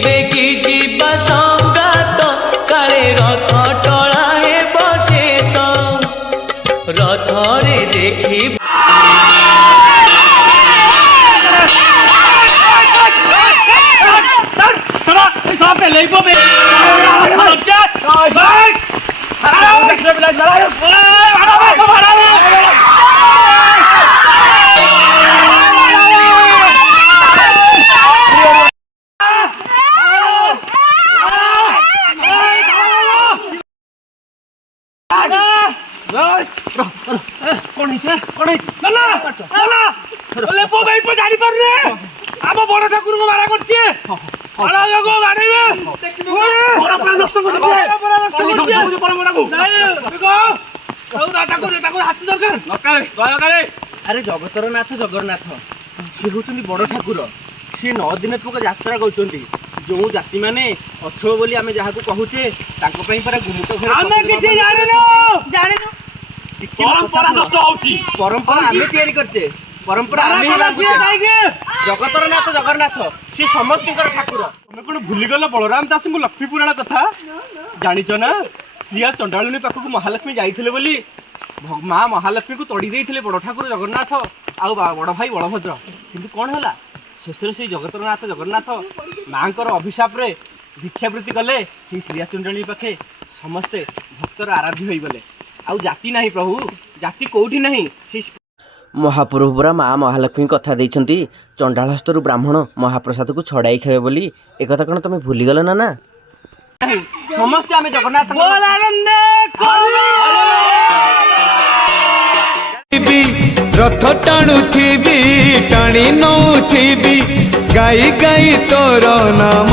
बेगी जीवा संगात काले रथ टळा हे बशेष रथ रे देखी बड़ ठाकुर को मारा कर अरे जगतर नाथ जगन्नाथ सी हूँ बड़ ठाकुर सी 9 दिन यात्रा कर जो जाति मैंने अच्छो बोली आम जहाँ को कहूचे गुमुट परंपरा नष्ट होची परंपरा आमे तयारी करछे परंपरा आमे जगतर नाथ जगन्नाथ सी समस्त ठाकुर तुम कौन भूली गल बलराम दास को लक्ष्मी पुराण कथा जानिच ना सिया चंडालुनी पाखक महालक्ष्मी जाइथिले बोली माँ महालक्ष्मी को तड़ी देइथिले बड़ ठाकुर जगन्नाथ आउ बड़ भाई बलभद्र किंतु कौन हला शेषर से जगतर नाथ जगन्नाथ माँ अभिशाप रे भिक्षावृत्ति कले से श्रिया चंडाली पाखे समस्ते भक्तर आराध्य हो गले आउ जाति नहीं प्रभु जाति कोठी नहीं महाप्रभु पुरा माँ महालक्ष्मी कथा देइछंती चंडाल हस्तरु ब्राह्मण महाप्रसाद को छड़ाई खाए बोली एक कथा कौन तुम्हें भूली गल ना समस्ते आमे जगन्नाथ रथ टाणुथिबी टाणी नौथिबी गाई गाई तोर नाम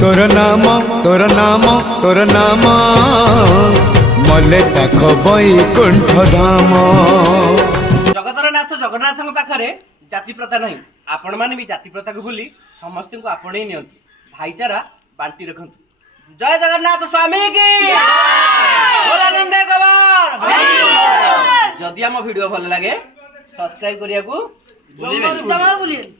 तोर नाम तोर नाम तोर नाम मले ताख बैकुंठ धाम जगतर नाथ जगन्नाथ पाखरे जाति प्रथा नहीं आपण माने भी जाति प्रथा को भूली समस्त को आपणे नियंती भाईचारा बांटी रखंतु जय जगन्नाथ स्वामी की बोलानंद कबार जदि आम वीडियो भल लगे सब्सक्राइब करिया को भूलिबेनी।